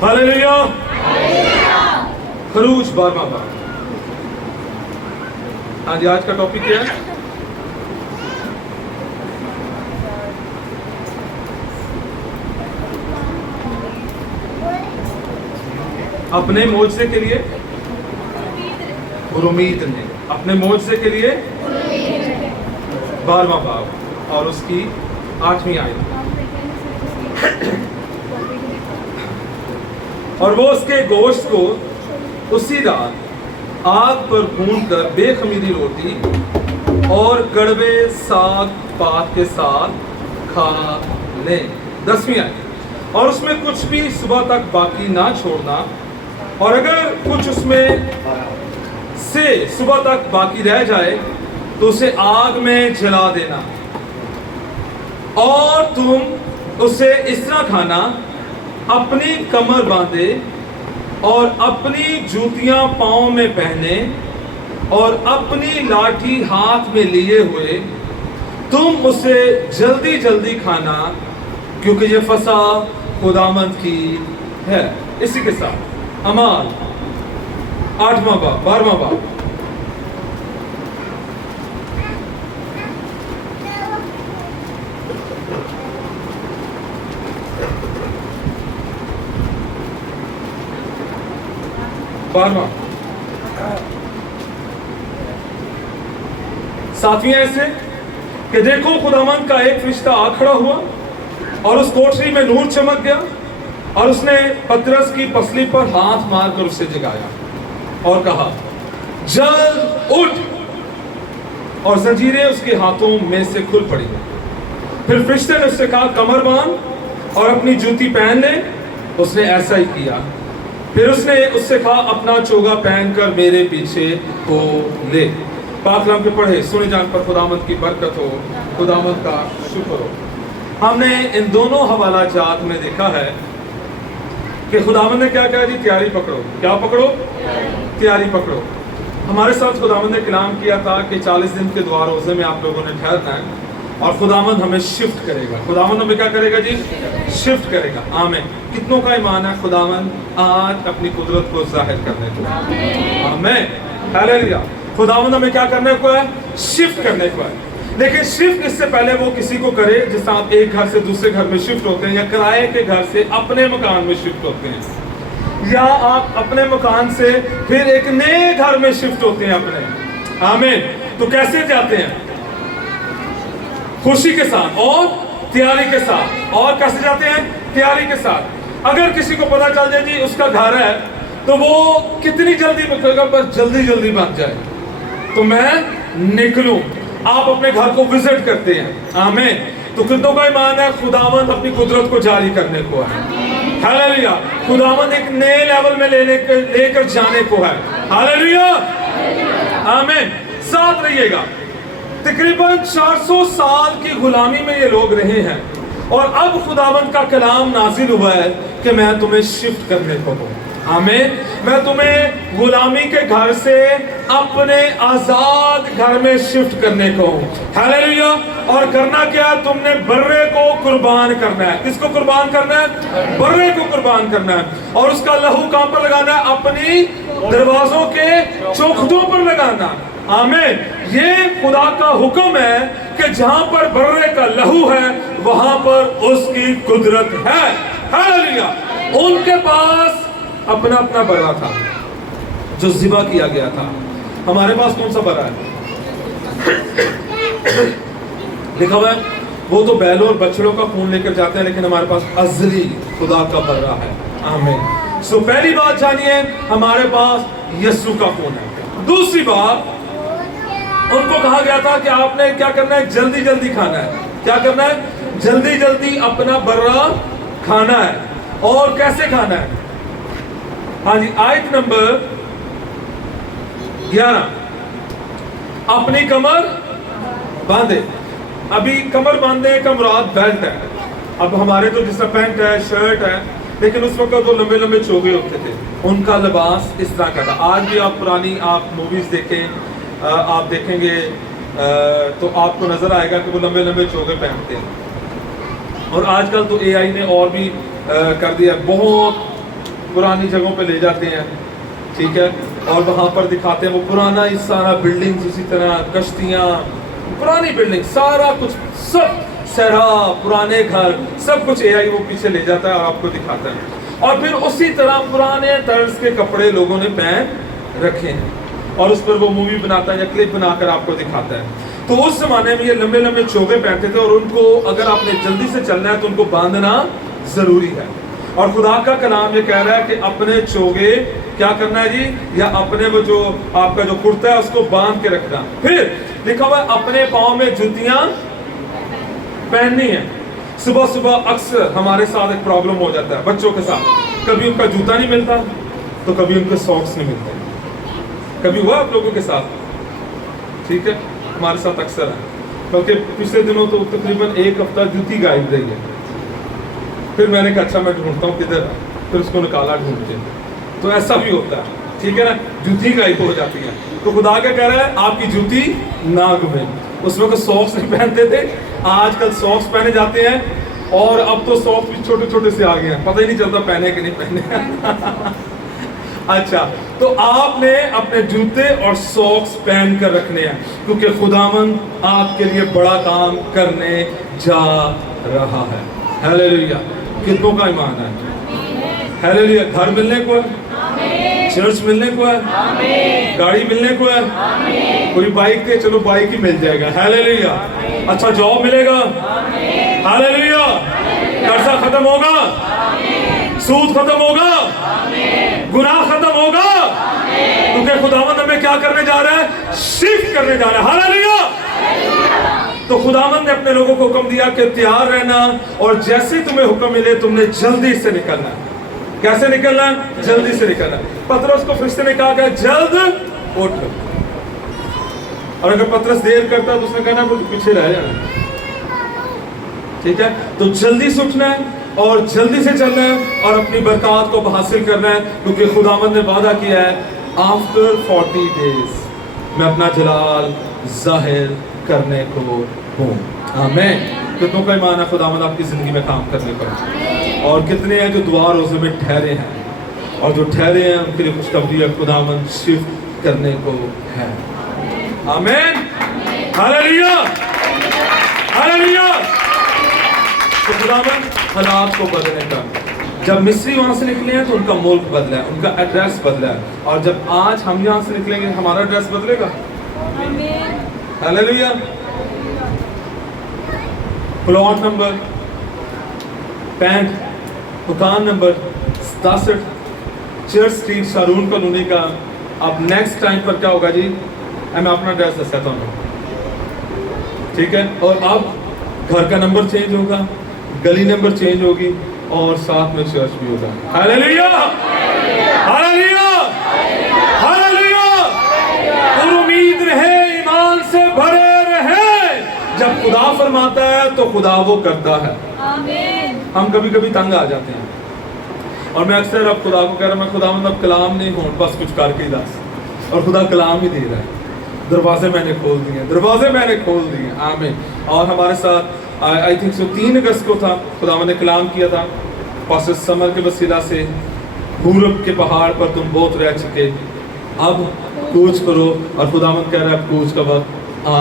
Hallelujah. खरूज 12वां बाब। हाँ जी, आज का टॉपिक क्या है? अपने मोजसे के लिए उम्मीद ने, अपने मोजसे के लिए 12वां बाब और उसकी 8वीं आयत। और वो उसके गोश्त को उसी रात आग पर भूनकर बेखमीरी रोटी और कड़वे साग पात के साथ खा लें। 10वीं आयत। और उसमें कुछ भी सुबह तक बाकी ना छोड़ना, और अगर कुछ उसमें से सुबह तक बाकी रह जाए तो उसे आग में जला देना, और तुम उसे इस तरह खाना, अपनी कमर बांधे और अपनी जूतियां पांव में पहने और अपनी लाठी हाथ में लिए हुए तुम उसे जल्दी जल्दी खाना, क्योंकि ये फसा खुदावंद की है। इसी के साथ अमाल 8वां बाब 12वां बाब। सातवीं ऐसे कि देखो खुदावंद का एक फरिश्ता आ खड़ा हुआ और उस कोठरी में नूर चमक गया, और उसने पतरस की पसली पर हाथ मारकर उसे जगाया और कहा, जल्द उठ, और जंजीरें उसके हाथों में से खुल पड़ी। फिर फरिश्ते ने उससे कहा, कमर बांध और अपनी जूती पहन ले। उसने ऐसा ही किया। फिर उसने उससे कहा, अपना चोगा पहनकर मेरे पीछे हो ले। पाक कलाम के पढ़े सुने जान पर खुदावंद की बरकत हो, खुदावंद का शुक्र हो। हमने इन दोनों हवाला जात में देखा है कि खुदावंद ने क्या कहा जी, तैयारी पकड़ो। क्या पकड़ो? तैयारी पकड़ो। हमारे साथ खुदावंद ने कलाम किया था कि 40 दिन के दुआ रोज़े में आप लोगों ने ठहरना है, और खुदावंद हमें शिफ्ट करेगा। खुदावंद हमें क्या करेगा जी? शिफ्ट करेगा। आमीन। कितनों का ईमान है खुदावंद आज अपनी कुदरत को जाहिर करने को? आमीन। हालेलुया। खुदावंद हमें क्या करने को है? शिफ्ट करने को है। लेकिन शिफ्ट इससे पहले वो किसी को करे, जैसे आप एक घर से दूसरे घर में शिफ्ट होते हैं, या किराए के घर से अपने मकान में शिफ्ट होते हैं, या आप अपने मकान से फिर एक नए घर में शिफ्ट होते हैं अपने। आमीन। तो कैसे जाते हैं? खुशी के साथ और तैयारी के साथ। और कैसे जाते हैं? तैयारी के साथ। अगर किसी को पता चल जाए जी उसका घर है, तो वो कितनी जल्दी निकलेगा, बस जल्दी जल्दी बन जाए तो मैं निकलूं। आप अपने घर को विजिट करते हैं। आमीन। तो कितनों का ईमान है खुदावंद अपनी कुदरत को जारी करने को है? हालेलुया। खुदावंद एक नए लेवल में लेकर जाने को है। हालेलुया। आमीन। साथ रहिएगा। तकरीबन 400 साल की गुलामी में ये लोग रहे हैं, और अब खुदावंद का कलाम नाजिल हुआ है कि मैं तुम्हें शिफ्ट करने को हूँ। आमीन। मैं तुम्हें गुलामी के घर से अपने आजाद घर में शिफ्ट करने को हूँ। हालेलुया। और करना क्या? तुमने बर्रे को कुर्बान करना है। किसको कुर्बान करना है? बर्रे को कुर्बान करना है। और उसका लहू कहां पर लगाना है? अपनी दरवाजों के चौखटों पर लगाना। आमीन। ये खुदा का हुक्म है कि जहां पर बर्रे का लहू है वहां पर उसकी कुदरत है। हालेलुया। उनके पास अपना अपना बर्रा था जो ज़िबा किया गया था। हमारे पास कौन सा बर्रा है? लिखा हुआ है वो तो बैलों और बछड़ों का खून लेकर जाते हैं, लेकिन हमारे पास अज़ली खुदा का बर्रा है। आमीन। सो पहली बात जानिए, हमारे पास यीशु का खून है। दूसरी बात, उनको कहा गया था कि आपने क्या करना है? जल्दी जल्दी खाना है। क्या करना है? जल्दी जल्दी अपना बर्रा खाना है। और कैसे खाना है? हाँ जी, आयत नंबर 11, अपनी कमर बांधे। अभी कमर बांधने का मुराद बेल्ट है। अब हमारे तो जिसका पैंट है, शर्ट है, लेकिन उस वक्त तो लंबे लंबे चोगे होते थे, उनका लिबास इस तरह का था। आज भी आप पुरानी आप मूवीज देखें, आप देखेंगे तो आपको नजर आएगा कि वो लंबे लंबे चोगे पहनते हैं। और आजकल तो एआई ने और भी कर दिया, बहुत पुरानी जगहों पे ले जाते हैं, ठीक है, और वहाँ पर दिखाते हैं वो पुराना ही सारा बिल्डिंग्स, उसी तरह कश्तियाँ, पुरानी बिल्डिंग, सारा कुछ, सब सहरा, पुराने घर, सब कुछ एआई वो पीछे ले जाता है और आपको दिखाता है। और फिर उसी तरह पुराने तर्ज के कपड़े लोगों ने पहन रखे हैं और उस पर वो मूवी बनाता है या क्लिप बनाकर आपको दिखाता है। तो उस जमाने में ये लंबे लंबे चोगे पहनते थे और उनको अगर आपने जल्दी से चलना है तो उनको बांधना जरूरी है। और खुदा का कलाम ये कह रहा है कि अपने चोगे क्या करना है जी, या अपने वो जो आपका जो कुर्ता है उसको बांध के रखना। फिर लिखा हुआ है अपने पाँव में जूतियां पहननी है। सुबह सुबह अक्सर हमारे साथ एक प्रॉब्लम हो जाता है बच्चों के साथ, कभी उनका जूता नहीं मिलता तो कभी उनके सॉक्स नहीं मिलते। कभी हुआ आप लोगों के साथ? ठीक है, हमारे साथ अक्सर है। बल्कि पिछले दिनों तो तकरीबन एक हफ्ता जूती गायब रही है। फिर मैंने कहा अच्छा मैं ढूंढता हूँ किधर है, फिर उसको निकाला ढूंढ के। तो ऐसा भी होता है, ठीक है ना, जूती गायब हो जाती है। तो खुदा क्या कह रहा है, आपकी जूती नाग में। उसमें कोई सॉक्स नहीं पहनते थे, आजकल सॉक्स पहने जाते हैं और अब तो सॉक्स भी छोटे छोटे से आ गए हैं, पता ही नहीं चलता पहने कि नहीं पहने। अच्छा, तो आपने अपने जूते और सॉक्स पहन कर रखने हैं क्योंकि खुदावंद आपके लिए बड़ा काम करने जा रहा है। हालेलुया, कितनों का ईमान है? हालेलुया, घर मिलने को है, चर्च मिलने को है, गाड़ी मिलने को है, कोई बाइक दे, चलो बाइक ही मिल जाएगा। हालेलुया, अच्छा जॉब मिलेगा। हालेलुया, कर्जा खत्म होगा, सूद खत्म होगा, गुनाह खत्म होगा, क्योंकि खुदावंद हमें क्या करने जा रहा है, शिफ्ट करने जा रहा है। हालेलुया। तो खुदावंद ने अपने लोगों को हुक्म दिया कि तैयार रहना और जैसे तुम्हें हुक्म मिले तुमने जल्दी से निकलना। कैसे निकलना? जल्दी से निकलना। पतरस को फरिश्ते ने कहा कि जल्द उठ, और अगर पतरस देर करता तो उसने कहना कुछ पीछे रह जाना। ठीक है, तो जल्दी से उठना है और जल्दी से चलना है और अपनी बरकत को हासिल करना है, क्योंकि खुदावंद ने वादा किया है आफ्टर 40 डेज मैं अपना जलाल जाहिर करने को हूँ। आमीन। कितनों का ईमान है खुदावंद आपकी जिंदगी में काम करने पर? और कितने हैं जो दुआ रोज़े में ठहरे हैं, और जो ठहरे हैं उनके लिए खुशखबरी है, खुदावंद शिफ्ट करने को है। आमीन, हालेलुया, हालेलुया। तो खुदावंद हालात को बदलने का, जब मिस्री वहां से निकले हैं तो उनका मुल्क बदला है, उनका एड्रेस बदला है, और जब आज हम यहाँ से निकलेंगे हमारा एड्रेस बदलेगा। हालेलुया। प्लॉट नंबर 65, दुकान number 67, church street, Sharone colony का। अब नेक्स्ट टाइम पर क्या होगा जी, मैं अपना एड्रेस दसाता हूँ, ठीक है, और अब घर का नंबर चेंज होगा, गली नंबर चेंज होगी और साथ में चर्च भी होगा। Hallelujah, hallelujah, hallelujah. उम्मीद रहे, ईमान से भरे रहे। जब खुदा फरमाता है तो खुदा वो करता है। आमीन। हम कभी कभी तंग आ जाते हैं, और मैं अक्सर अब खुदा को कह रहा हूं, मैं खुदा मतलब कलाम नहीं हूँ, बस कुछ करके ही दस, और खुदा कलाम ही दे रहा है। दरवाजे मैंने खोल दिए, दरवाजे मैंने खोल दिए। आमीन। और हमारे साथ आई थिंक सो 3 अगस्त को था, खुदा ने कलाम किया था पास्टर समर के वसीला से, पूरब के पहाड़ पर तुम बहुत रह चुके, अब कूच करो। और खुदावंद कह रहा है कूच का वक्त आ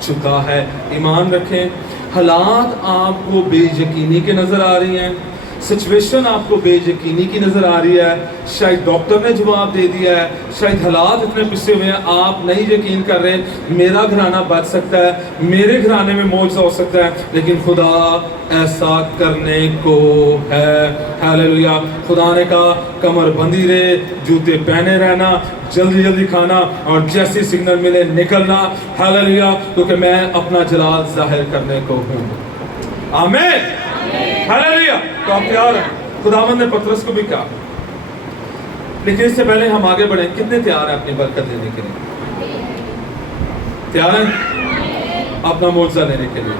चुका है। ईमान रखें, हालात आपको बेयकीनी के नज़र आ रही हैं, सिचुएशन आपको बेयकीनी की नज़र आ रही है, शायद डॉक्टर ने जवाब दे दिया है, शायद हालात इतने पिसे हुए हैं, आप नहीं यकीन कर रहे मेरा घराना बच सकता है, मेरे घराने में मौजूद हो सकता है, लेकिन खुदा ऐसा करने को है। हालेलुया। खुदा ने कहा कमर बंधी रहे, जूते पहने रहना, जल्दी जल्दी खाना, और जैसे सिग्नल मिले निकलना। हालेलुया, क्योंकि मैं अपना जलाल जाहिर करने को हूँ। आमीन, हालेलुया। तो आप तैयार हैं? खुदावंद ने पतरस को भी कहा, लेकिन इससे पहले हम आगे बढ़े, कितने तैयार हैं अपनी बरकत लेने के लिए? तैयार हैं अपना मौजज़ा लेने के लिए?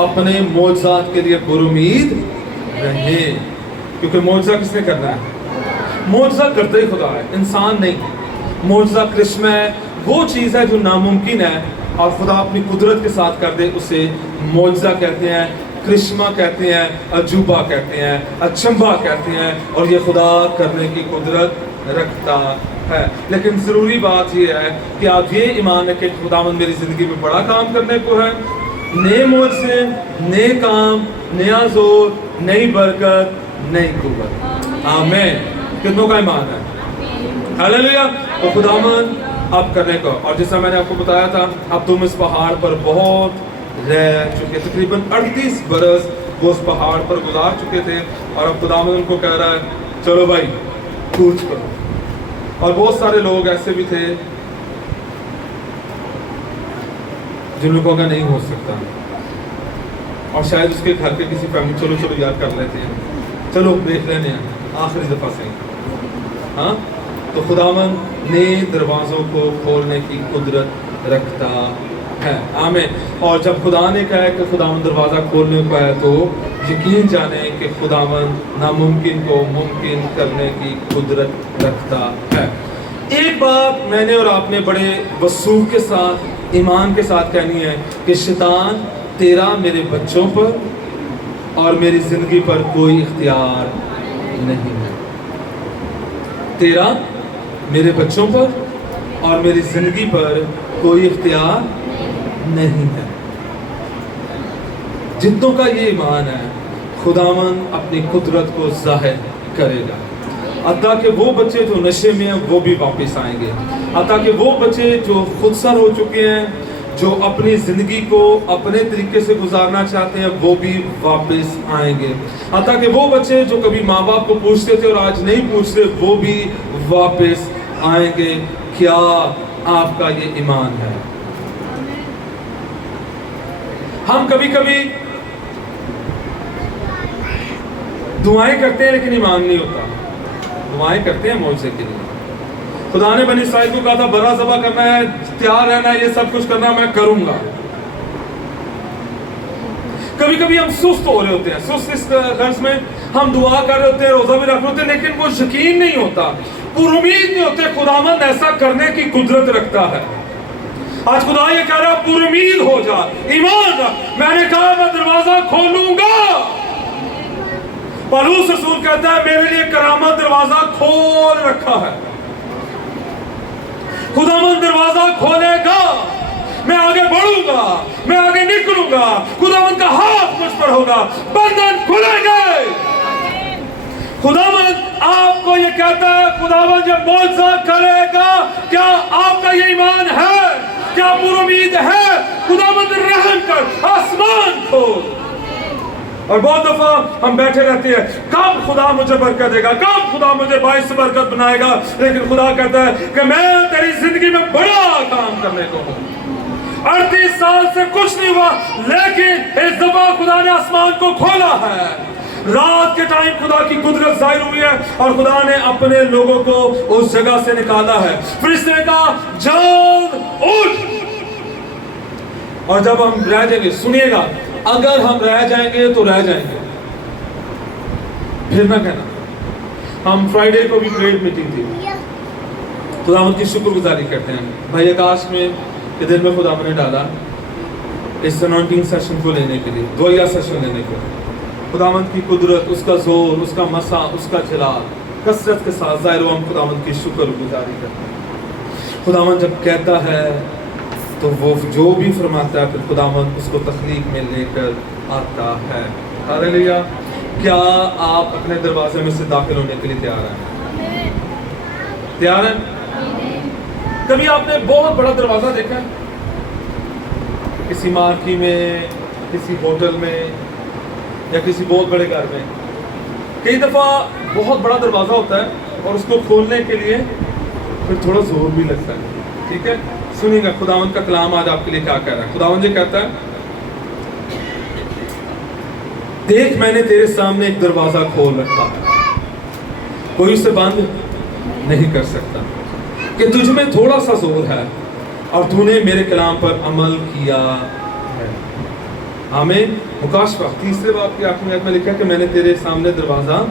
अपने मौजज़ात के लिए पुरुमीद रहे, क्योंकि मौजज़ा किसने करना है? मौजज़ा करता ही खुदा है, इंसान नहीं। मौजज़ा करिश्मा है, वो चीज़ है जो नामुमकिन है और खुदा अपनी कुदरत के साथ कर दे, उसे मौजज़ा कहते हैं। کرشمہ کہتے ہیں, عجوبہ کہتے ہیں, اچنبا کہتے ہیں, اور یہ خدا کرنے کی قدرت رکھتا ہے. لیکن ضروری بات یہ ہے کہ آپ یہ ایمان ہے کہ خداوند میری زندگی میں بڑا کام کرنے کو ہے, نئے معجزے, نئے کام, نیا زور, نئی برکت, نئی قوت. آمین. کتنوں کا ایمان ہے؟ ہاللیلویا. تو خداوند آپ کرنے کو, اور جیسا میں نے آپ کو بتایا تھا, اب تم اس پہاڑ پر بہت رہ چکے, تقریباً 38 برس وہ اس پہاڑ پر گزار چکے تھے, اور اب خداوند ان کو کہہ رہا ہے چلو بھائی کوچ کرو. اور بہت سارے لوگ ایسے بھی تھے جن لوگوں کا نہیں ہو سکتا, اور شاید اس کے گھر کے کسی فیملی چلو یاد کر لیتے ہیں, چلو دیکھ لینے ہیں آخری دفعہ سے. ہاں, تو خداوند نئے دروازوں کو کھولنے کی قدرت رکھتا ہے. آمین. اور جب خدا نے کہا ہے کہ خداوند دروازہ کھولنے کو ہے, تو یقین جانیں کہ خداوند ناممکن کو ممکن کرنے کی قدرت رکھتا ہے. ایک بات میں نے اور آپ نے بڑے وثوق کے ساتھ, ایمان کے ساتھ کہنی ہے کہ شیطان تیرا میرے بچوں پر اور میری زندگی پر کوئی اختیار نہیں ہے. تیرا میرے بچوں پر اور میری زندگی پر کوئی اختیار نہیں ہے. جتنوں کا یہ ایمان ہے, خداوند اپنی قدرت کو ظاہر کرے گا. عطا کہ وہ بچے جو نشے میں ہیں وہ بھی واپس آئیں گے. عطا کہ وہ بچے جو خود سر ہو چکے ہیں, جو اپنی زندگی کو اپنے طریقے سے گزارنا چاہتے ہیں, وہ بھی واپس آئیں گے. عطا کہ وہ بچے جو کبھی ماں باپ کو پوچھتے تھے اور آج نہیں پوچھتے, وہ بھی واپس آئیں گے. کیا آپ کا یہ ایمان ہے؟ ہم کبھی کبھی دعائیں کرتے ہیں لیکن ایمان نہیں ہوتا. دعائیں کرتے ہیں معجزے کے لیے. خدا نے بنی اسرائیل کو کہا تھا برا ذبح کرنا ہے, تیار رہنا ہے, یہ سب کچھ کرنا میں کروں گا. کبھی کبھی ہم سست ہو رہے ہوتے ہیں, سست اس غرض میں ہم دعا کر رہے ہوتے ہیں, روزہ بھی رکھ رہے ہوتے ہیں, لیکن وہ یقین نہیں ہوتا, پر امید نہیں ہوتے خداوند ایسا کرنے کی قدرت رکھتا ہے. آج خدا یہ کہہ رہا پر امید ہو جا, ایمان رکھ, میں نے کہا میں دروازہ کھولوں گا. پالوس رسول کہتا ہے میرے لیے کرامت دروازہ کھول رکھا ہے. خداوند دروازہ کھولے گا, میں آگے بڑھوں گا, میں آگے نکلوں گا, خداوند کا ہاتھ مجھ پر ہوگا, بندن کھلیں گے. خداوند آپ کو یہ کہتا ہے خداوند جب معجزہ کرے گا, کیا آپ کا یہ ایمان ہے؟ کیا پر امید ہے؟ خداوند رحم کر, آسمان کھول. اور بہت دفعہ ہم بیٹھے رہتے ہیں, کب خدا مجھے برکت دے گا, کب خدا مجھے باعث برکت بنائے گا. لیکن خدا کہتا ہے کہ میں تیری زندگی میں بڑا کام کرنے کو ہوں. 38 سال سے کچھ نہیں ہوا, لیکن اس دفعہ خدا نے آسمان کو کھولا ہے. رات کے ٹائم خدا کی قدرت ظاہر ہوئی ہے, اور خدا نے اپنے لوگوں کو اس جگہ سے نکالا ہے. فرشتے نے کہا جلد اٹھ. اور جب ہم رہ جائیں گے, سنیے گا, اگر ہم رہ جائیں گے تو رہ جائیں گے, پھر نہ کہنا. ہم فرائیڈے کو بھی گریٹ میٹنگ تھی, خداوند کی شکر گزاری کرتے ہیں. بھائی آکاش میں کہ دل میں خداوند نے ڈالا اس اناؤنٹنگ سیشن کو لینے کے لیے, دعائیہ سیشن لینے کے لیے. خداوند کی قدرت, اس کا زور, اس کا مسا, اس کا جلال کثرت کے ساتھ ظاہر ہو. ہم خداوند کی شکر گزاری کرتے ہیں. خداوند جب کہتا ہے تو وہ جو بھی فرماتا ہے پھر خداوند اس کو تخلیق میں لے کر آتا ہے. ہاللیلویا. کیا آپ اپنے دروازے میں سے داخل ہونے کے لیے تیار ہیں؟ تیار ہیں؟ کبھی آپ نے بہت بڑا دروازہ دیکھا ہے کسی مارکی میں, کسی ہوٹل میں, یا کسی بہت بڑے گھر میں؟ کئی دفعہ بہت بڑا دروازہ ہوتا ہے اور اس کو کھولنے کے لیے پھر تھوڑا زور بھی لگتا ہے. ٹھیک ہے, سنیں گا خداوند کا کلام آج آپ کے لیے کیا کہہ رہا ہے. خداوند یہ کہتا ہے دیکھ میں نے تیرے سامنے ایک دروازہ کھول رکھا ہے, کوئی اسے بند نہیں کر سکتا. کہ تجھ میں تھوڑا سا زور ہے اور تو نے میرے کلام پر عمل کیا ہے. آمین. مکاشفہ تیسرے باب کی آخری آیت میں لکھا ہے کہ میں نے تیرے سامنے دروازہ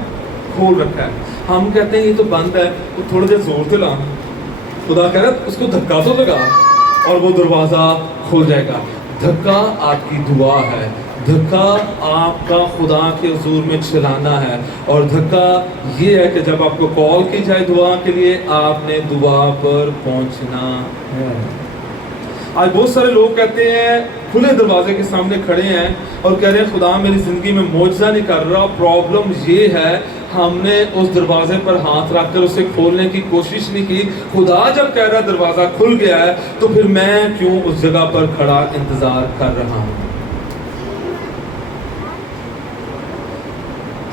کھول رکھا ہے. ہم کہتے ہیں یہ تو بند ہے, تو تھوڑا دیر زور سے لا. خدا کہہ رہا ہے اس کو دھکا تو لگا اور وہ دروازہ کھول جائے گا. دھکا آپ کی دعا ہے، دھکا آپ کا خدا کے حضور میں چلانا ہے، اور دھکا یہ ہے کہ جب آپ کو کال کی جائے دعا کے لیے، آپ نے دعا پر پہنچنا ہے۔ آج بہت سارے لوگ کہتے ہیں، کھلے دروازے کے سامنے کھڑے ہیں اور کہہ رہے ہیں خدا میری زندگی میں معجزہ نہیں کر رہا، پرابلم یہ ہے ہم نے اس دروازے پر ہاتھ رکھ کر اسے کھولنے کی کوشش نہیں کی، خدا جب کہہ رہا دروازہ کھل گیا ہے تو پھر میں کیوں اس جگہ پر کھڑا انتظار کر رہا ہوں۔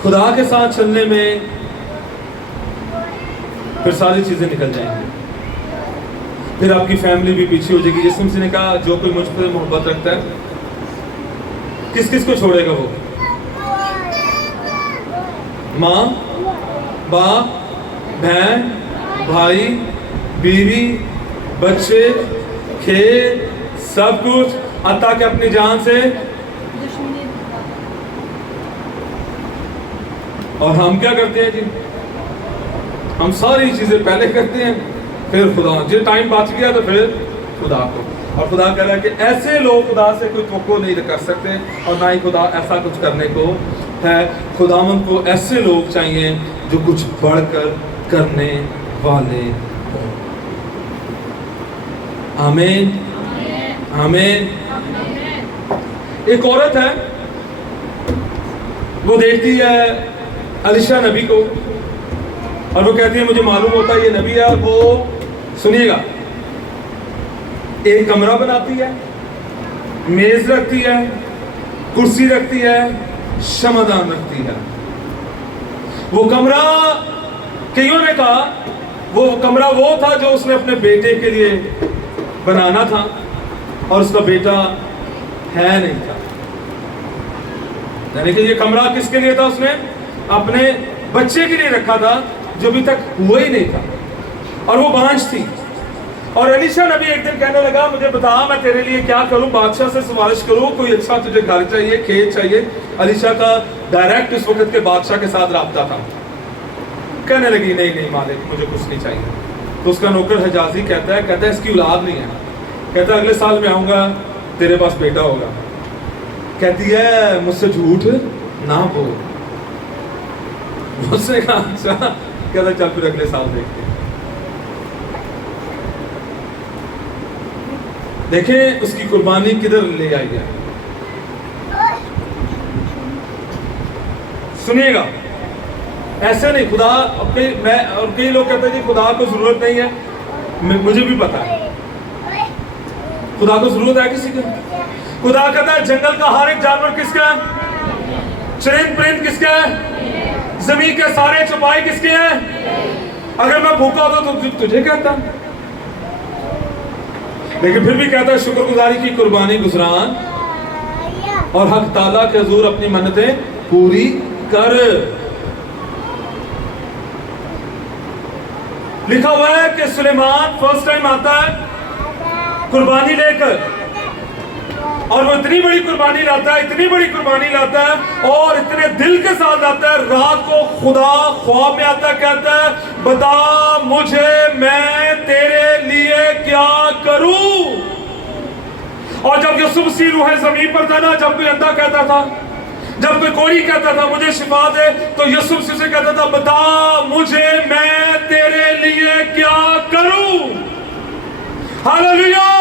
خدا کے ساتھ چلنے میں پھر ساری چیزیں نکل جائیں گی، پھر آپ کی فیملی بھی پیچھے ہو جائے گی۔ یسوع مسیح نے کہا جو کوئی مجھ پر محبت رکھتا ہے، کس کس کو چھوڑے گا وہ؟ ماں، باپ، بہن، بھائی، بیوی، بچے، کھیت، سب کچھ، حتیٰ کہ اپنی جان سے۔ اور ہم کیا کرتے ہیں جی؟ ہم ساری چیزیں پہلے کرتے ہیں، پھر خدا، جو ٹائم بچ گیا تو پھر خدا کو۔ اور خدا کہہ رہا ہے کہ ایسے لوگ خدا سے کوئی توقع نہیں کر سکتے، اور نہ ہی خدا ایسا کچھ کرنے کو ہے۔ خداوند کو ایسے لوگ چاہیے جو کچھ بڑھ کر کرنے والے ہوں۔ آمین، آمین۔ ایک عورت ہے، وہ دیکھتی ہے الیشا نبی کو، اور وہ کہتی ہے مجھے معلوم ہوتا ہے یہ نبی ہے، اور وہ سنیے گا ایک کمرہ بناتی ہے، میز رکھتی ہے، کرسی رکھتی ہے، شمعدان رکھتی ہے۔ وہ کمرہ، کئیوں نے کہا وہ کمرہ وہ تھا جو اس نے اپنے بیٹے کے لیے بنانا تھا، اور اس کا بیٹا ہے نہیں تھا، یعنی کہ یہ کمرہ کس کے لیے تھا؟ اس نے اپنے بچے کے لیے رکھا تھا جو ابھی تک ہوا ہی نہیں تھا، اور وہ بانجھ تھی۔ اور الیشا نبی ایک دن کہنے لگا مجھے بتا میں تیرے لیے کیا کروں، بادشاہ سے سفارش کروں، کوئی اچھا تجھے گھر چاہیے، کھیت چاہیے؟ الیشا کا ڈائریکٹ اس وقت کے بادشاہ کے ساتھ رابطہ تھا۔ کہنے لگی نہیں نہیں مالک مجھے کچھ نہیں چاہیے۔ تو اس کا نوکر حجازی کہتا ہے اس کی اولاد نہیں ہے، کہتا ہے اگلے سال میں آؤں گا تیرے پاس بیٹا ہوگا۔ کہتی ہے مجھ سے جھوٹ نہ بول۔ مجھ سے کہا اچھا، کہتا چل پھر اگلے سال دیکھتے ہیں۔ دیکھیں اس کی قربانی کدھر لے آئی ہے۔ سنیے گا، ایسے نہیں خدا، اور کئی لوگ کہتے ہیں جی خدا کو ضرورت نہیں ہے، مجھے بھی پتا ہے خدا کو ضرورت ہے کسی کو۔ خدا کہتا ہے جنگل کا ہر ایک جانور کس کا ہے؟ چرند پرند کس کا ہے؟ زمین کے سارے چوپائے کس کے ہیں؟ اگر میں بھوکا ہوتا تو تجھے کہتا، لیکن پھر بھی کہتا ہے شکر گزاری کی قربانی گزران اور حق تعالیٰ کے حضور اپنی منتیں پوری کر۔ لکھا ہوا ہے کہ سلیمان فرسٹ ٹائم آتا ہے قربانی لے کر، اور وہ اتنی بڑی قربانی لاتا ہے، اتنی بڑی قربانی لاتا ہے، اور اتنے دل کے ساتھ آتا ہے۔ رات کو خدا خواب میں آتا ہے، کہتا ہے بتا مجھے میں تیرے لیے کیا کروں۔ اور جب یسوع مسیح روح زمین پر تھا نا، جب کوئی اندھا کہتا تھا، جب کوئی کوڑی کہتا تھا مجھے شفا دے، تو یسوع مسیح سے کہتا تھا بتا مجھے میں تیرے لیے کیا کروں۔ ہاللیلویا۔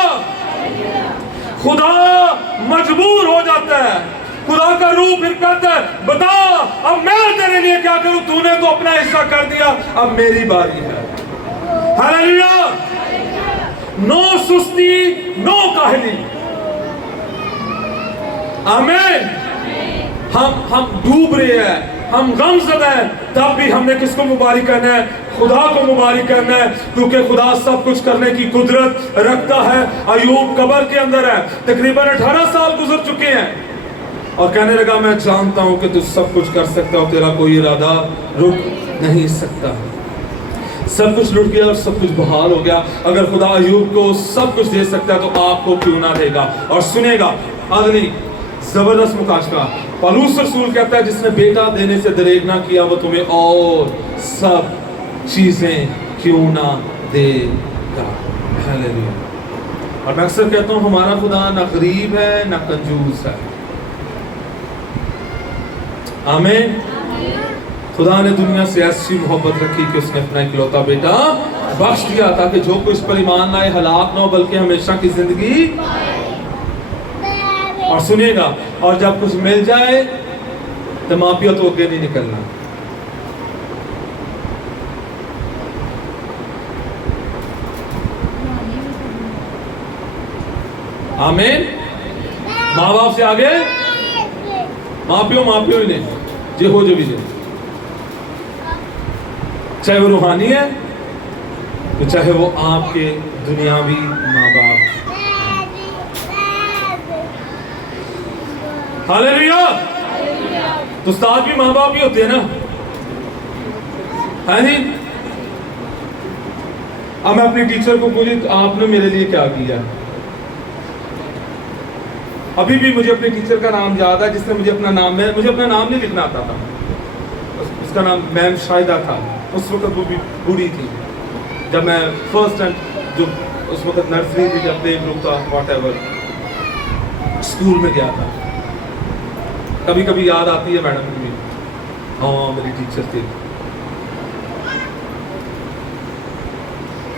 خدا مجبور ہو جاتا ہے، خدا کا روح پھر کہتا ہے بتا اب میں تیرے لیے کیا کروں، تو نے تو اپنا حصہ کر دیا، اب میری باری ہے۔ ہاللیلویا۔ نو سستی، نو کاہلی۔ آمین۔ ہم ڈوب رہے ہیں، ہم غم زدہ ہیں، تب بھی ہم نے کس کو مبارک کرنا ہے؟ خدا کو مبارک کرنا ہے، کیونکہ خدا سب کچھ کرنے کی قدرت رکھتا ہے۔ ایوب قبر کے اندر ہے، تقریباً 18 سال گزر چکے ہیں، اور کہنے لگا میں جانتا ہوں کہ تو سب کچھ کر سکتا ہو، تیرا کوئی ارادہ رک نہیں سکتا۔ سب کچھ لٹ گیا اور سب کچھ بحال ہو گیا۔ اگر خدا ایوب کو سب کچھ دے سکتا ہے تو آپ کو کیوں نہ دے گا؟ اور سنے گا اگلی زبردست مکاشفہ، پالوس رسول کہتا ہے جس نے بیٹا دینے سے دریغ نہ کیا وہ تمہیں اور سب چیزیں کیوں نہ دے گا۔ ہاللیلویا۔ اور میں اکثر کہتا ہوں ہمارا خدا نہ غریب ہے نہ کنجوس ہے. آمین. خدا نے دنیا سے ایسی محبت رکھی کہ اس نے اپنا اکلوتا بیٹا بخش دیا تاکہ جو کوئی اس پر ایمان لائے ہلاک نہ ہو بلکہ ہمیشہ کی زندگی. اور سنیے گا، اور جب کچھ مل جائے تو ماں پیو تو اگے نہیں نکلنا. آمین. ماں باپ سے آگے ماں پیو ہی نہیں جی ہو جو بھی جی، چاہے وہ روحانی ہے تو چاہے وہ آپ کے دنیاوی ماں باپ. ہاللیلویا. تو استاد بھی ماں باپ ہی ہوتے ہیں نا. ہاں جی. اب میں اپنی ٹیچر کو پوچھی آپ نے میرے لیے کیا کیا. ابھی بھی مجھے اپنے ٹیچر کا نام یاد ہے جس نے مجھے اپنا نام نہیں لکھنا آتا تھا. اس کا نام میم شاہدہ تھا. اس وقت وہ بھی بوڑھی تھی جب میں فرسٹ اینڈ جو اس وقت نرسری تھی جب پلے گروپ تھا واٹ ایور اسکول میں گیا تھا. کبھی کبھی یاد آتی ہے میڈم کو بھی، ہاں میری ٹیچر تھی.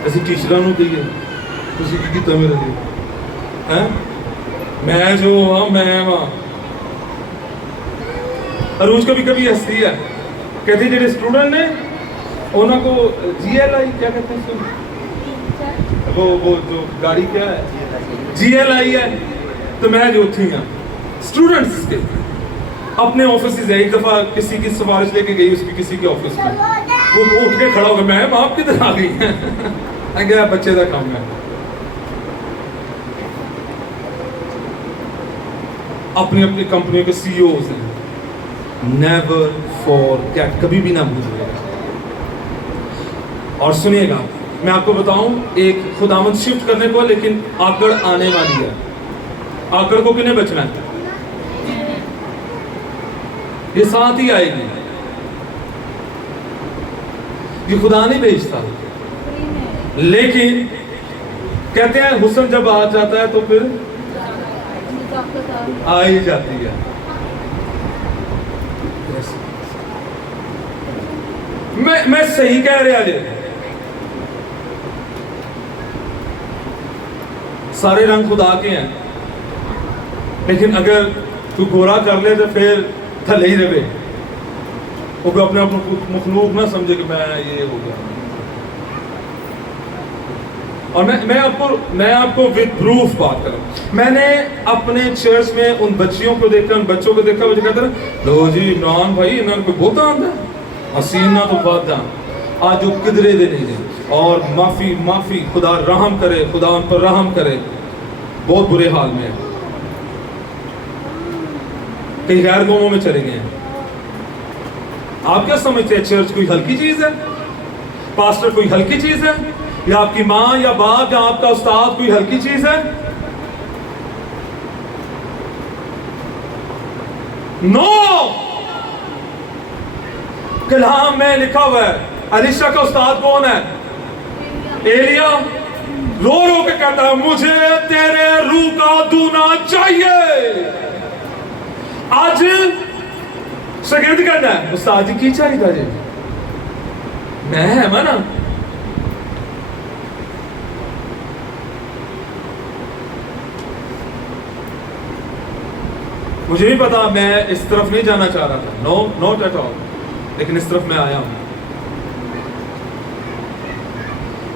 ایسی ٹیچروں نے کہی ہے اسی کی کتنا میرے لیے میں جو ہاں میم ہاں. عروج کبھی کبھی ہنستی ہے، کہتی جڑے اسٹوڈنٹ نے انہوں کو جی ایل آئی کیا کہتے ہیں وہ جو گاڑی کیا ہے جی ایل آئی ہے، تو میں جو تھی ہاں اسٹوڈنٹس کے اپنے آفسز ہے. ایک دفعہ کسی کی سفارش لے کے گئی اس کی کسی کے آفس میں، وہ اٹھ کے کھڑا ہو گیا میم آپ کدھر آ گئی ہیں. میں کہا بچے کا کام ہے. اپنی اپنی کمپنیوں کے سی اوز ہیں. نیور فورگیٹ، کبھی بھی نہ بھولئے گا. اور سنیے گا میں آپ کو بتاؤں ایک خداوند شفٹ کرنے کو، لیکن آکڑ آنے والی ہے. آکڑ کو کنہیں بچنا ہے؟ یہ ساتھ ہی آئے گی. یہ خدا نہیں بھیجتا، لیکن کہتے ہیں حسن جب آ جاتا ہے تو پھر آ ہی جاتی ہے. میں صحیح کہہ رہا جی. سارے رنگ خدا کے ہیں، لیکن اگر کوئی گورا کر لے تو پھر تھلے ہی رہے. وہ کوئی اپنے مخلوق نہ سمجھے کہ میں یہ ہو گیا. اور میں آپ کو with proof بات کروں. میں نے اپنے چرچ میں ان بچیوں کو دیکھا، ان بچوں کو دیکھا، مجھے کہتا ہے لو جی عمران بھائی انہوں نے کوئی بہت آندا ہے حسینہ تو بات آج جو قدرے دے نہیں دے. اور معافی خدا رحم کرے، خدا ان پر رحم کرے، بہت برے حال میں ہے. کئی غیر قوموں میں چلے گئے ہیں. آپ کیا سمجھتے ہیں چرچ کوئی ہلکی چیز ہے؟ پاسٹر کوئی ہلکی چیز ہے؟ یا آپ کی ماں یا باپ یا آپ کا استاد کوئی ہلکی چیز ہے؟ نو. کلام میں لکھا ہوا ہے علیشا کا استاد کون ہے؟ ایلیا. رو رو کے کہتا ہے مجھے تیرے روح کا دونا چاہیے. آج شاگرد کرنا ہے استاد جی کی چاہیے تھا جی میں نا. مجھے نہیں پتا، میں اس طرف نہیں جانا چاہ رہا تھا. نو نوٹ ایٹ آل. لیکن اس طرف میں آیا ہوں.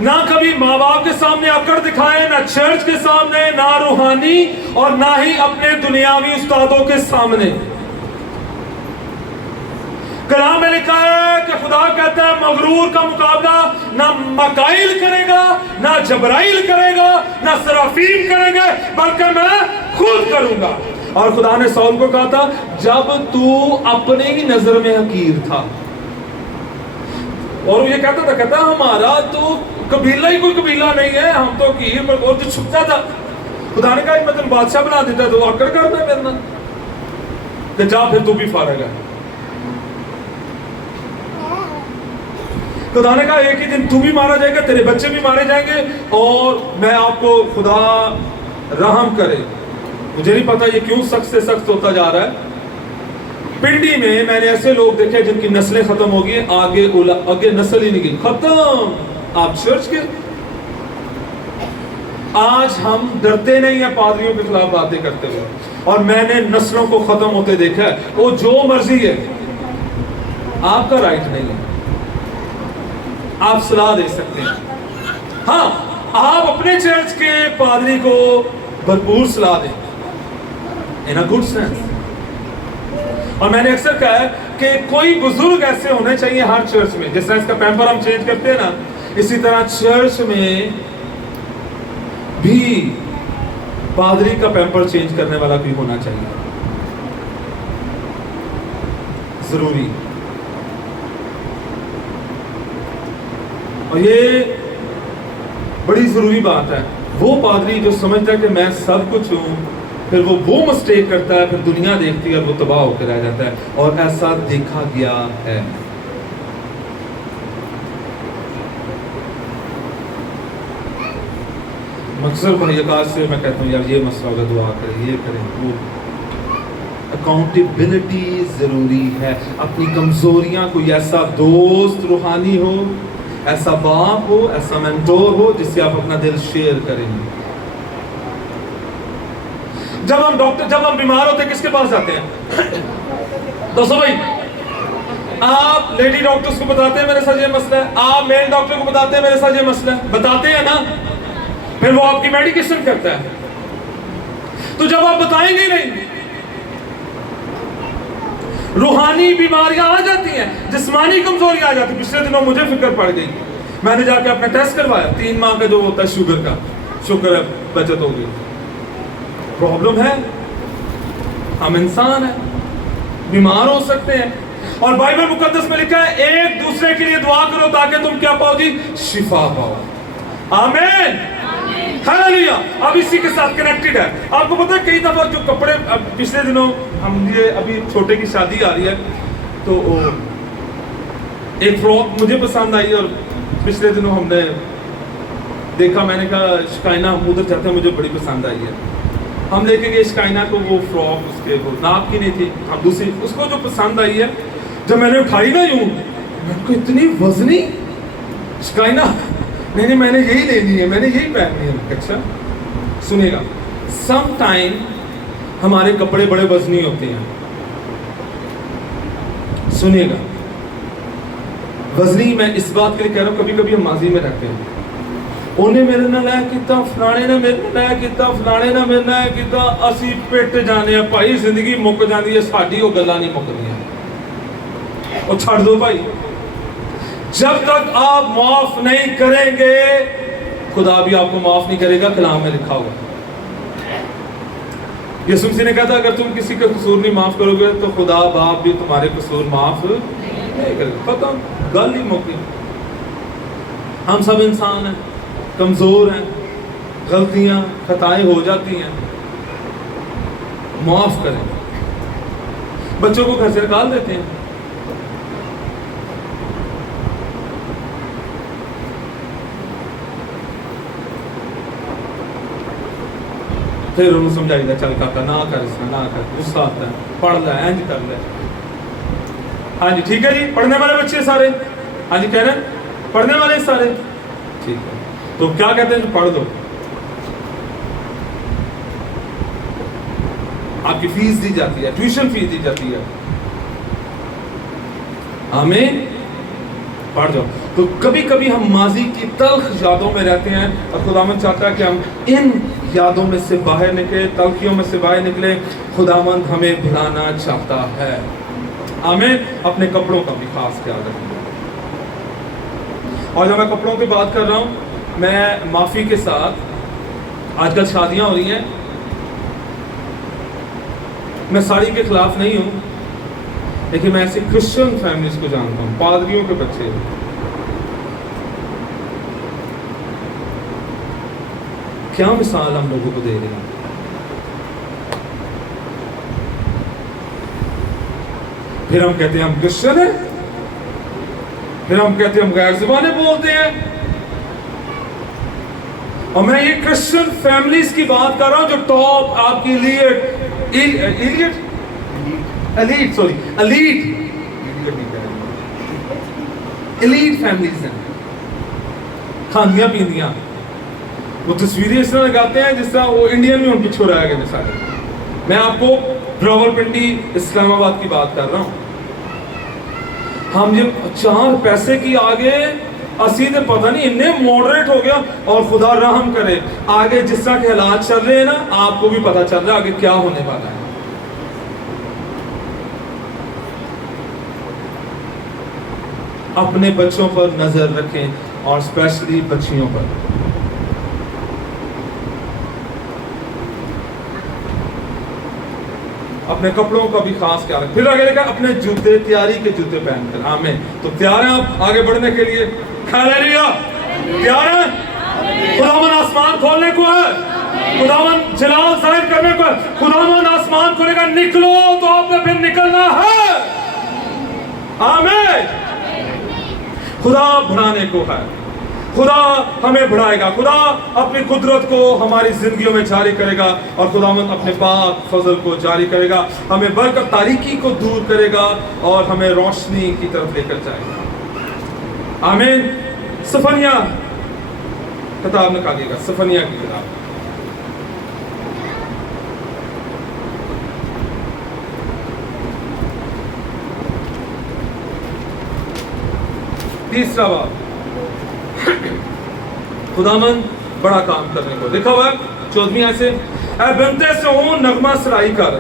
نہ کبھی ماں باپ کے سامنے اکڑ دکھائے، نہ چرچ کے سامنے، نہ روحانی اور نہ ہی اپنے دنیاوی استادوں کے سامنے. کلام میں لکھا ہے کہ خدا کہتا ہے مغرور کا مقابلہ نہ مکائل کرے گا، نہ جبرائیل کرے گا، نہ سرافیم کریں گے، بلکہ میں خود کروں گا. اور خدا نے سول کو کہا تھا جب تو اپنے ہی نظر میں حقیر تھا. اور وہ یہ کہتا ہمارا تو قبیلہ ہی کوئی قبیلہ نہیں ہے، ہم تو حقیر اور جو چھپتا تھا. خدا نے کہا میں تم بادشاہ بنا دیتا تو آکڑ کرتا میرے نال کہ جا پھر تو بھی فارغ ہے. खुदा ने कहा एक ही दिन तू भी मारा जाएगा, तेरे बच्चे भी मारे जाएंगे, और मैं आपको खुदा रहम करे। मुझे नहीं पता ये क्यों सख्त से सख्त होता जा रहा है। पिंडी में मैंने ऐसे लोग देखे जिनकी नस्लें खत्म हो गई, आगे नस्ल ही नहीं गई, खत्म। आप चर्च के आज हम डरते नहीं है पादरियों के खिलाफ बातें करते हुए, और मैंने नस्लों को खत्म होते देखा है। वो जो मर्जी है, आपका राइट नहीं है, आप सलाह दे सकते हैं। हाँ, आप अपने चर्च के पादरी को भरपूर सलाह दें इन अ गुड सेंस। और मैंने अक्सर कहा है कि कोई बुजुर्ग ऐसे होने चाहिए हर चर्च में, जिस तरह इसका पैम्पर हम चेंज करते हैं ना, इसी तरह चर्च में भी पादरी का पैम्पर चेंज करने वाला भी होना चाहिए, जरूरी। और ये बड़ी जरूरी बात है। वो पादरी जो समझता है कि मैं सब कुछ हूं, फिर वो मिस्टेक करता है, फिर दुनिया देखती है और वो तबाह होकर रह जाता है, और ऐसा देखा गया है। मकसद भाई आकाश से मैं कहता हूँ यार ये मसला होगा, दुआ करें, ये करें, वो अकाउंटेबिलिटी जरूरी है। अपनी कमजोरियां, कोई ऐसा दोस्त रूहानी हो, ऐसा बाप हो, ऐसा मेंटोर हो जिससे आप अपना दिल शेयर करेंगे। जब हम बीमार होते किसके पास जाते हैं? दोस्तों भाई, आप लेडी डॉक्टर्स को बताते हैं मेरे साथ ये मसला है, आप मेल डॉक्टर को बताते हैं मेरे साथ ये मसला है, बताते हैं ना, फिर वो आपकी मेडिकेशन करता है। तो जब आप बताएंगे नहीं, रूहानी बीमारियां आ जाती हैं, जिस्मानी कमजोरियां आ जाती। पिछले दिनों मुझे फिक्र पड़ गई, मैंने जाके अपना टेस्ट करवाया, 3 माह का जो होता है शुगर का, शुक्र है बचत हो गई। प्रॉब्लम है, हम इंसान हैं, बीमार हो सकते हैं, और बाइबल मुकद्दस में लिखा है एक दूसरे के लिए दुआ करो ताकि तुम क्या पाओ जी? शिफा पाओ। आमीन, हालेलुया। अब इसी के साथ कनेक्टेड है। आपको पता है कई दफा जो कपड़े, पिछले दिनों हम ये अभी छोटे की शादी आ रही है, तो एक फ्रॉक मुझे पसंद आई, और पिछले दिनों हमने देखा, मैंने कहा शिकायना हम उधर जाते हैं, मुझे बड़ी पसंद आई है। हम लेके गए शिकायना को, वो फ्रॉक उसके वो नाप की नहीं थी, हम दूसरी उसको जो पसंद आई है, जब मैंने उठाई ना यूं, मेरे को इतनी वजनी शिकायना, नहीं मैंने यही लेनी है, मैंने यही पहननी है। अच्छा सुनेगा, सम टाइम हमारे कपड़े बड़े वजनी होते हैं, सुनिएगा। वजनी मैं इस बात के लिए कह रहा हूं, कभी कभी हम माजी में रहते हैं, उन्हें मेरे ना लाया किता, फलाने ने मेरे ना लाया किता, फलाने ने मेरे ना किता, असी पिट जाने भाई, जिंदगी मुक जाती है साडी, वो गल्लां नहीं मुकदियां। और छड़ दो भाई, जब तक आप माफ नहीं करेंगे खुदा भी आपको माफ नहीं करेगा। कलाम में लिखा होगा, यीशु मसीह ने कहा था अगर तुम किसी का कसूर नहीं माफ करोगे तो खुदा बाप भी तुम्हारे कसूर माफ नहीं करेगा। खत्म, गल ही मुक्की। हम सब इंसान हैं, कमजोर हैं, गलतियां खताएं हो जाती हैं, माफ करें। बच्चों को घर से निकाल देते हैं, फिर उन्हें समझाइए चल काका ना कर, इसका ना कर, गुस्सा आता है, पढ़ ले, इंज कर ले। हाँ जी ठीक है जी, पढ़ने वाले बच्चे सारे, हाँ जी कह रहे हैं पढ़ने वाले सारे, ठीक है। तो क्या कहते हैं, पढ़ दो, आपकी फीस दी जाती है, ट्यूशन फीस दी जाती है, हमें पढ़ जाओ। तो कभी कभी हम माजी की तल्ख यादों में रहते हैं, और खुदावंद चाहता है कि हम इन यादों में से बाहर निकले, तल्खियों में से बाहर निकले। खुदावंद हमें भुलाना चाहता है। हमें अपने कपड़ों का भी खास ख्याल रखना। और जब मैं कपड़ों की बात कर रहा हूँ, मैं माफी के साथ, आजकल शादियां हो रही हैं, मैं साड़ी के खिलाफ नहीं हूँ, लेकिन मैं ऐसी क्रिश्चियन फैमिलीज को जानता हूँ, पादरियों के बच्चे, क्या मिसाल हम लोगों को दे रहे हैं। फिर हम कहते हैं हम क्रिश्चियन हैं, फिर हम कहते हैं हम गैर ज़ुबानें बोलते हैं। और मैं ये क्रिश्चियन फैमिलीज की बात कर रहा हूं जो टॉप आपकी एलीट फैमिलीज हैं, खानियां पीनियां, वो तस्वीरें इस तरह लगाते हैं जिस तरह वो इंडियन में उनकी छुड़ाया गया मिसाल। मैं आपको रावलपिंडी इस्लामाबाद की बात कर रहा हूं। हम ये 4 पैसे की आगे असी तो पता नहीं इन्ने मॉडरेट हो गया। और खुदा रहम करे, आगे जिस तरह के हालात चल रहे हैं ना, आपको भी पता चल रहा है आगे क्या होने वाला है। अपने बच्चों पर नजर रखें और स्पेशली बच्चियों पर। अपने कपड़ों का भी खास ख्याल रखें। फिर आगे लिखा अपने जूते, तैयारी के जूते पहनकर। आमीन। तो तैयार हैं आप आगे बढ़ने के लिए? हालेलुया। तैयार हैं? खुदावन आसमान खोलने को है, खुदावन जलाल जाहिर करने को है। खुदावन आसमान खोलेगा, निकलो तो आपने फिर निकलना है। आमीन। खुदा बढ़ाने को है, खुदा हमें बढ़ाएगा, खुदा अपनी कुदरत को हमारी जिंदगियों में जारी करेगा और खुदावंद अपने पाक फजल को जारी करेगा, हमें बरकत तारीकी को दूर करेगा और हमें रोशनी की तरफ लेकर जाएगा। आमीन। सफनिया किताब निकालिएगा, सफनिया की किताब। तीसरा बाब, खुदामंद बड़ा काम करने को लिखा हुआ है 14वीं आयत से, ऐ बनते से हो नगमा सराई कर।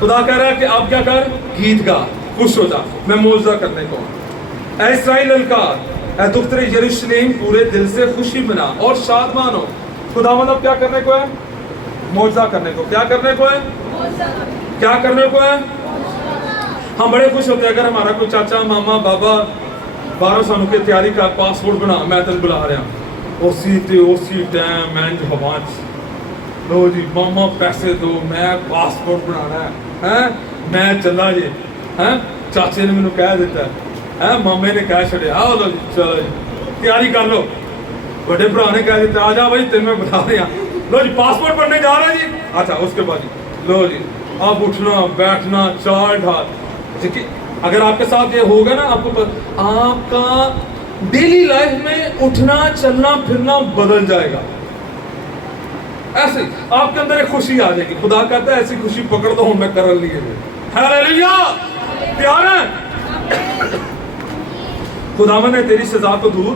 खुदा कह रहा है कि आप क्या कर, गीत गा, खुश हो जा, मैं मौजूदा करने को। ऐ इस्राएल अलकार, ऐ दुख्तरे यरूशलेम, पूरे दिल से खुशी मना और शादमान हो। खुदावंद अब क्या करने को है, मौजूदा करने को। क्या करने को है, क्या करने को है। हम बड़े खुश होते हैं अगर हमारा कोई चाचा मामा बाबा 12 सालों की तैयारी का पासपोर्ट बना, मैं तेन बुला रहा उसी टाइम मैं हवाच लो जी मामा पैसे दो, मैं पासपोर्ट बनाना है, मैं चला जी हैं। चाचे ने मैंने कह दिता है, मामे ने कह छड़िया, आओ लो जी चलो जी तैयारी कर लो। बड़े भरा ने कह दिता, आ जा भाई तेन मैं बुला रहा, लो जी पासपोर्ट बनने जा रहा जी। अच्छा उसके बाद जी लो जी अब उठना बैठना चार ढाल। अगर आपके साथ ये होगा ना, आपको आपका डेली लाइफ में उठना चलना फिरना बदल जाएगा। ऐसे आपके अंदर एक खुशी आ जाएगी। खुदा कहता है ऐसी खुशी पकड़ दो मैं कर लिए। हालेलुया। तैयार है? खुदावन ने तेरी सजा को दूर,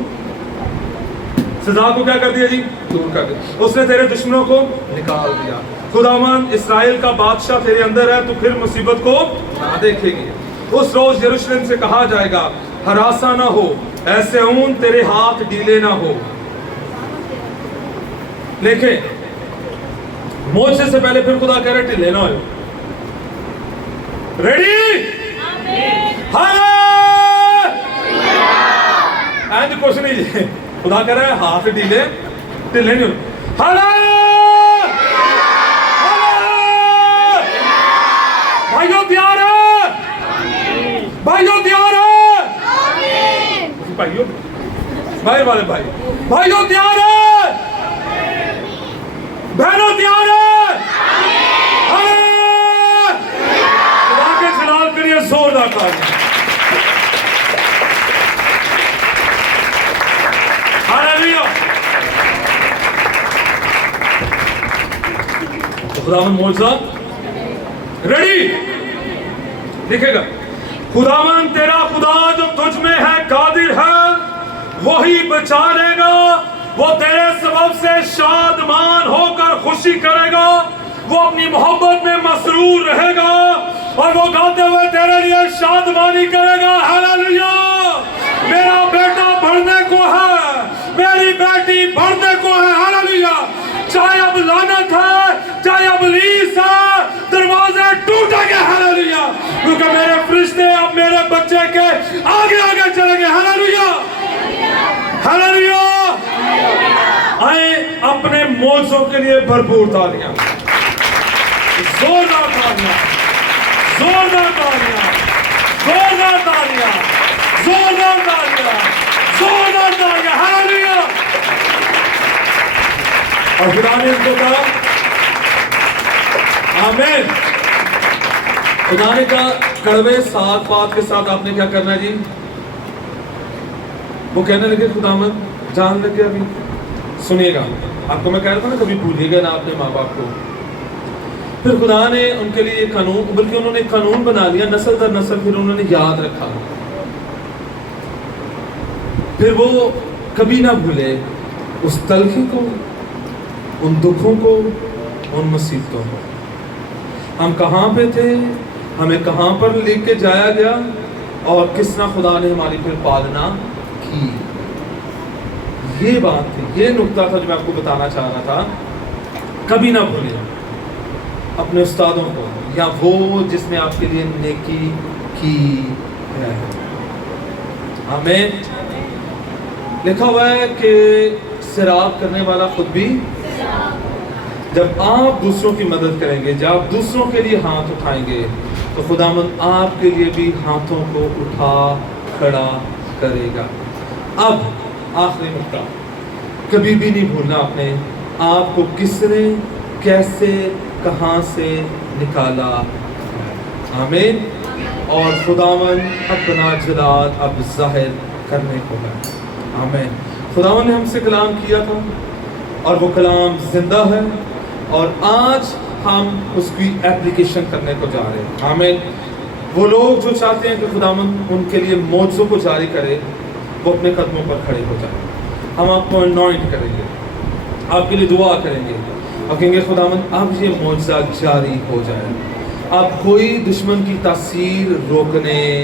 सजा को क्या कर दिया जी, दूर कर दिया। उसने तेरे दुश्मनों को निकाल दिया। खुदावन इस्राएल का बादशाह तेरे अंदर है, तो फिर मुसीबत को ना देखेगी। उस रोज यरूशलेम से कहा जाएगा, हरासा ना हो, ऐसे ऊन तेरे हाथ ढीले ना हो। लेकिन मोसे से पहले फिर खुदा कह रहे ढीले ना हो। रेडी? एंड कुछ नहीं जी, खुदा कह रहा है हाथ ढीले ढीले नहीं हो। भाइयों तैयार है, भाइयों तैयार है, भाइयों भाई वाले भाई, भाइयों तैयार है, बहनों तैयार है। खुदा के जलाल के लिए जोरदार तालियां। हालेलुया। खुदावन मौजूदा रेडी लिखेगा, खुदावन तेरा खुदा जो तुझ में है कादिर है, वही बचा लेगा। वो तेरे सबब से शादमान होकर खुशी करेगा, वो अपनी मोहब्बत में मसरूर रहेगा और वो गाते हुए तेरे लिए शादमानी करेगा। हालेलुया। मेरा बेटा बढ़ने को है, मेरी बेटी बढ़ने को है। हालेलुया। चाहे अब लानत है, चाहे अब लीस है, दरवाजे टूटेंगे। हालेलुया। क्योंकि मेरे फरिश्ते अब मेरे बच्चे के आगे आगे चलेंगे। हालेलुया। हालेलुया। आए अपने मौजों के लिए भरपूर तालियां, जोरदार तालियां, जोरदार तालियां, जोरदार तालियां। زوردار تالیاں، زوردار تالیاں، ہاللویا۔ اور خدا نے ان کو کہا آمین، خدا نے کہا کڑوے سات بات کے ساتھ آپ نے کیا کرنا ہے جی؟ وہ کہنے لگے خداوند جان لگے ابھی سنیے گا، آپ کو میں کہہ رہا تھا نا کبھی بھولیے گا نہ اپنے ماں باپ کو۔ پھر خدا نے ان کے لیے قانون، بلکہ انہوں نے قانون بنا لیا نسل در نسل، پھر انہوں نے یاد رکھا، پھر وہ کبھی نہ بھولے اس تلخی کو، ان دکھوں کو، ان مصیبتوں کو۔ ہم کہاں پہ تھے، ہمیں کہاں پر لے کے جایا گیا، اور کس طرح خدا نے ہماری پھر پالنا کی۔ یہ بات تھی، یہ نقطہ تھا جو میں آپ کو بتانا چاہ رہا تھا۔ کبھی نہ بھولے اپنے استادوں کو، یا وہ جس نے آپ کے لیے نیکی کی ہے۔ آمین۔ لکھا ہوا ہے کہ سراب کرنے والا خود بھی، جب آپ دوسروں کی مدد کریں گے، جب آپ دوسروں کے لیے ہاتھ اٹھائیں گے، تو خداوند آپ کے لیے بھی ہاتھوں کو اٹھا کھڑا کرے گا۔ اب آخری نقطہ، کبھی بھی نہیں بھولنا اپنے آپ کو کس نے، کیسے، کہاں سے نکالا۔ آمین۔ اور خداوند اپنا جلال اب ظاہر کرنے کو ہے۔ آمین۔ خداوند نے ہم سے کلام کیا تھا، اور وہ کلام زندہ ہے، اور آج ہم اس کی اپلیکیشن کرنے کو جا رہے ہیں۔ آمین۔ وہ لوگ جو چاہتے ہیں کہ خداوند ان کے لیے معجزوں کو جاری کرے، وہ اپنے قدموں پر کھڑے ہو جائیں۔ ہم آپ کو انوائنٹ کریں گے، آپ کے لیے دعا کریں گے، اور کہیں گے خداوند اب یہ معجزہ جاری ہو جائے، اب کوئی دشمن کی تاثیر روکنے